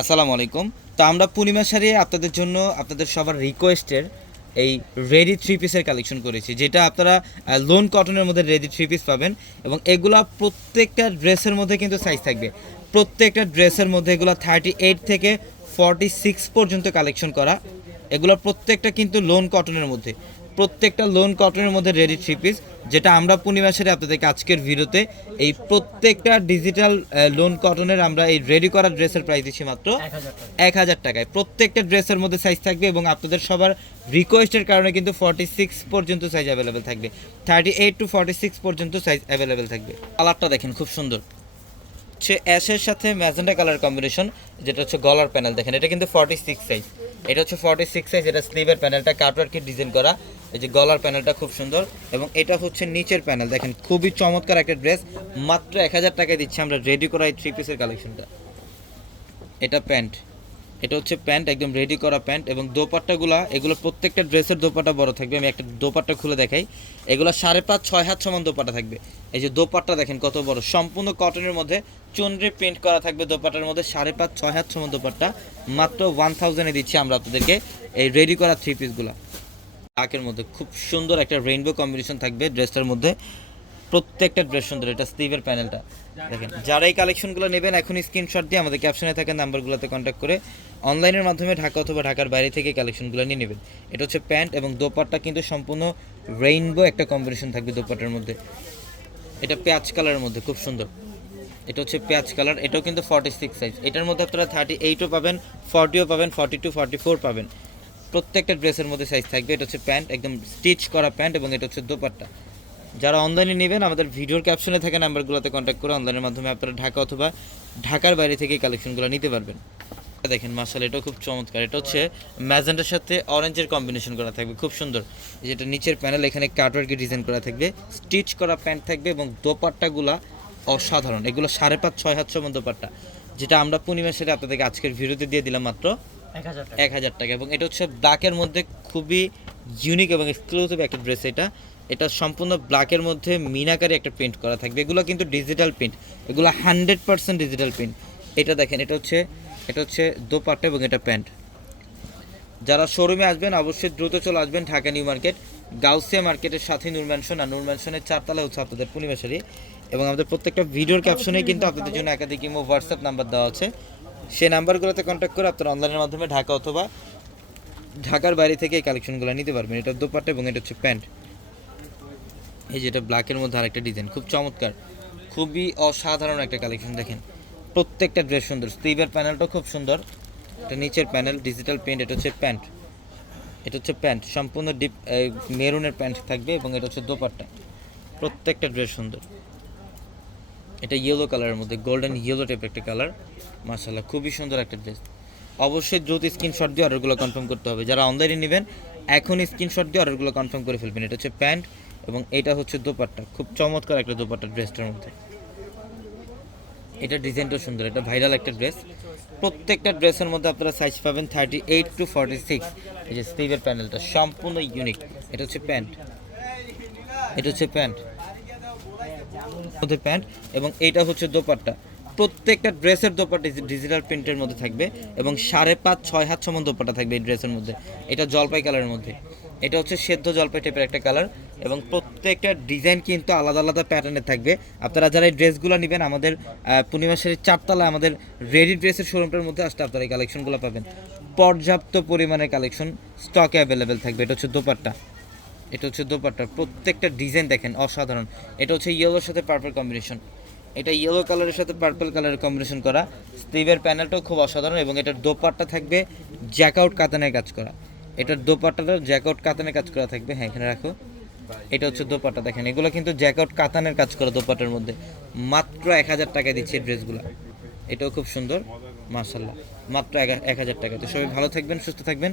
আসসালামু আলাইকুম। তো আমরা পূর্ণিমা শাড়ি আপনাদের জন্য আপনাদের সবার রিকোয়েস্টের এই রেডি থ্রি পিসের কালেকশন করেছি, যেটা আপনারা লোন কটনের মধ্যে রেডি থ্রি পিস পাবেন। এবং এগুলা প্রত্যেকটা ড্রেসের মধ্যে কিন্তু সাইজ থাকবে। প্রত্যেকটা ড্রেসের মধ্যে এগুলো 38 থেকে 46 পর্যন্ত কালেকশন করা। এগুলো প্রত্যেকটা কিন্তু লোন কটনের মধ্যে, প্রত্যেকটা লোন কটনের মধ্যে রেডি থ্রি পিস, যেটা আমরা পূর্ণিমা শাড়ি আপনাদেরকে আজকের ভিডিওতে এই প্রত্যেকটা ডিজিটাল লোন কটনের আমরা এই রেডি করা ড্রেসের প্রাইস দিচ্ছি মাত্র 1000 টাকায়। প্রত্যেকটা ড্রেসের মধ্যে সাইজ থাকবে এবং আপনাদের সবার রিকোয়েস্টের কারণে কিন্তু 46 পর্যন্ত সাইজ অ্যাভেলেবেল থাকবে। 38 টু 46 পর্যন্ত সাইজ অ্যাভেলেবেল থাকবে। কালারটা দেখেন খুব সুন্দর, হচ্ছে অ্যাশের সাথে ম্যাজেন্টা কালার কম্বিনেশন, যেটা হচ্ছে গলার প্যানেল দেখেন, এটা কিন্তু 46 সাইজ। এটা হচ্ছে 46 সাইজ। এটা স্লিভের প্যানেলটা কাটওয়ার্কের ডিজাইন করা, এই যে গলার প্যানেলটা খুব সুন্দর। এবং এটা হচ্ছে নিচের প্যানেল দেখেন, খুবই চমৎকার একটা ড্রেস। মাত্র 1000 টাকায় দিচ্ছি আমরা রেডি করা এই থ্রি পিসের কালেকশনটা। এটা প্যান্ট, এটা হচ্ছে প্যান্ট, একদম রেডি করা প্যান্ট। এবং দোপাট্টাগুলা, এগুলো প্রত্যেকটা ড্রেসের দোপাট্টা বড় থাকবে। আমি একটা দোপাট্টা খুলে দেখাই, এগুলো 5.5-6 হাত সমান দোপাট্টা থাকবে। এই যে দোপাট্টা দেখেন কত বড়, সম্পূর্ণ কটনের মধ্যে চুনরি প্রিন্ট করা থাকবে দোপাট্টার মধ্যে। 5.5-6 হাত সমান দোপাট্টা মাত্র 1000-এ দিচ্ছি আমরা আপনাদেরকে এই রেডি করা থ্রি পিসগুলো। ব্ল্যাকের মধ্যে খুব সুন্দর একটা রেইনবো কম্বিনেশন থাকবে ড্রেসটার মধ্যে। প্রত্যেকটা ড্রেস সুন্দর। এটা স্লিভের প্যানেলটা দেখেন। যারা এই কালেকশনগুলো নেবেন এখন স্ক্রিনশট দিয়ে আমাদের ক্যাপশনে থাকা নাম্বারগুলোতে কন্ট্যাক্ট করে অনলাইনের মাধ্যমে ঢাকা অথবা ঢাকার বাইরে থেকে কালেকশনগুলো নিয়ে নেবেন। এটা হচ্ছে প্যান্ট এবং দোপাট্টা কিন্তু সম্পূর্ণ রেইনবো একটা কম্বিনেশন থাকবে দোপাট্টার মধ্যে। এটা পেঁয়াজ কালারের মধ্যে খুব সুন্দর। এটা হচ্ছে পেঁয়াজ কালার, এটাও কিন্তু 46 সাইজ। এটার মধ্যে আপনারা 38ও পাবেন, 40ও পাবেন, 42, 44 পাবেন। প্রত্যেকটা ড্রেসের মধ্যে সাইজ থাকবে। এটা হচ্ছে প্যান্ট, একদম স্টিচ করা প্যান্ট। এবং এটা হচ্ছে দোপাট্টা। যারা অনলাইনে নেবেন আমাদের ভিডিওর ক্যাপশনে থাকা নাম্বারগুলোতে কন্ট্যাক্ট করে অনলাইনের মাধ্যমে আপনারা ঢাকা অথবা ঢাকার বাইরে থেকে কালেকশনগুলো নিতে পারবেন। দেখেন মাশাআল্লাহ, এটাও খুব চমৎকার। এটা হচ্ছে ম্যাজেন্টার সাথে অরেঞ্জের কম্বিনেশন করা থাকবে, খুব সুন্দর। যেটা নিচের প্যানেল, এখানে কাটওয়ার্কে ডিজাইন করা থাকবে, স্টিচ করা প্যান্ট থাকবে। এবং দোপাট্টাগুলা অসাধারণ, এগুলো 5.5-6 হাত সমান দোপাট্টা, যেটা আমরা পূর্ণিমা সেটা আপনাদেরকে আজকের ভিডিওতে দিয়ে দিলাম মাত্র 1000 টাকা। এবং এটা হচ্ছে ব্ল্যাকের মধ্যে খুবই ইউনিক এবং এক্সক্লুসিভ একটা ড্রেস। এটা সম্পূর্ণ ব্ল্যাকের মধ্যে মিনাকারি একটা প্রিন্ট করা থাকবে। এগুলো কিন্তু ডিজিটাল প্রিন্ট, এগুলো 100% ডিজিটাল প্রিন্ট। এটা দেখেন, এটা হচ্ছে দোপাট্টা এবং এটা প্যান্ট। যারা শোরুমে আসবেন অবশ্যই দ্রুত চলে আসবেন ঢাকা নিউ মার্কেট, গাউসিয়া মার্কেটের সাথে নূর ম্যানশন, আর নূর ম্যানশনের 4তলা হচ্ছে আপনাদের পূর্ণিমা শাড়ি। এবং আমাদের প্রত্যেকটা ভিডিওর ক্যাপশনে কিন্তু আপনাদের জন্য একাধিক ইমো হোয়াটসঅ্যাপ নাম্বার দেওয়া আছে। সেই নাম্বারগুলোতে কন্ট্যাক্ট করে আপনারা অনলাইনের মাধ্যমে ঢাকা অথবা ঢাকার বাইরে থেকে এই কালেকশনগুলো নিতে পারবেন। এটা দোপাট্টা এবং এটা হচ্ছে প্যান্ট। এই যেটা ব্ল্যাকের মধ্যে আরেকটা ডিজাইন, খুব চমৎকার, খুবই অসাধারণ একটা কালেকশন। দেখেন প্রত্যেকটা ড্রেস সুন্দর। স্লিভের প্যানেলটাও খুব সুন্দর। এটা নিচের প্যানেল ডিজিটাল প্রিন্ট। এটা হচ্ছে প্যান্ট, এটা হচ্ছে প্যান্ট সম্পূর্ণ ডিপ মেরুনের প্যান্ট থাকবে। এবং এটা হচ্ছে দোপাট্টা। প্রত্যেকটা ড্রেস সুন্দর। এটা ইয়েলো কালারের মধ্যে, গোল্ডেন ইয়েলো টাইপের একটা কালার। মাশাআল্লাহ, খুবই সুন্দর একটা ড্রেস। অবশ্যই দ্রুত স্ক্রিনশট দিয়ে অর্ডারগুলো কনফার্ম করতে হবে। যারা অনলাইনে নেবেন এখন স্ক্রিনশট দিয়ে অর্ডারগুলো কনফার্ম করে ফেলবেন। এটা হচ্ছে প্যান্ট এবং এটা হচ্ছে দোপাট্টা, খুব চমৎকার একটা দোপাট্টা ড্রেসটার মধ্যে। এটা ডিজাইনটা সুন্দর, এটা ভাইরাল একটা ড্রেস। প্রত্যেকটা ড্রেসের মধ্যে আপনারা সাইজ পাবেন 38 টু 46। এই যে স্লিভের প্যানেলটা সম্পূর্ণ ইউনিক। এটা হচ্ছে প্যান্ট, এটা হচ্ছে প্যান্ট মধ্যে প্যান্ট। এবং এইটা হচ্ছে দোপাট্টা। প্রত্যেকটা ড্রেসের দোপাট্টা ডিজিটাল প্রিন্টের মধ্যে থাকবে। এবং 5.5-6 হাত সমান দোপাট্টা থাকবে এই ড্রেসের মধ্যে। এটা জলপাই কালারের মধ্যে, এটা হচ্ছে সেদ্ধ জলপাই টাইপের একটা কালার। এবং প্রত্যেকটা ডিজাইন কিন্তু আলাদা আলাদা প্যাটার্নের থাকবে। আপনারা যারা এই ড্রেসগুলো নেবেন আমাদের পূর্ণিমা শাড়ির 4তলা আমাদের রেডি ড্রেসের শোরুমটার মধ্যে আসলে আপনারা এই কালেকশনগুলো পাবেন। পর্যাপ্ত পরিমাণের কালেকশন স্টকে অ্যাভেলেবেল থাকবে। এটা হচ্ছে দোপাট্টা, এটা হচ্ছে দোপাট্টা। প্রত্যেকটা ডিজাইন দেখেন অসাধারণ। এটা হচ্ছে ইয়েলোর সাথে পার্পল কম্বিনেশন, এটা ইয়েলো কালারের সাথে পার্পল কালারের কম্বিনেশন করা। স্লিভের প্যানেলটাও খুব অসাধারণ। এবং এটার দোপাট্টা থাকবে জ্যাকআউট কাতানের কাজ করা। এটার দোপাট্টাটা জ্যাকআউট কাতানের কাজ করা থাকবে। হ্যাঁ, এখানে রাখো। এটা হচ্ছে দোপাট্টা দেখেন, এগুলো কিন্তু জ্যাকআউট কাতানের কাজ করা দোপাট্টার মধ্যে। মাত্র 1000 টাকা দিচ্ছে এই ড্রেসগুলো। এটাও খুব সুন্দর মাশাআল্লাহ, মাত্র 1000 টাকা। তো সবাই ভালো থাকবেন, সুস্থ থাকবেন।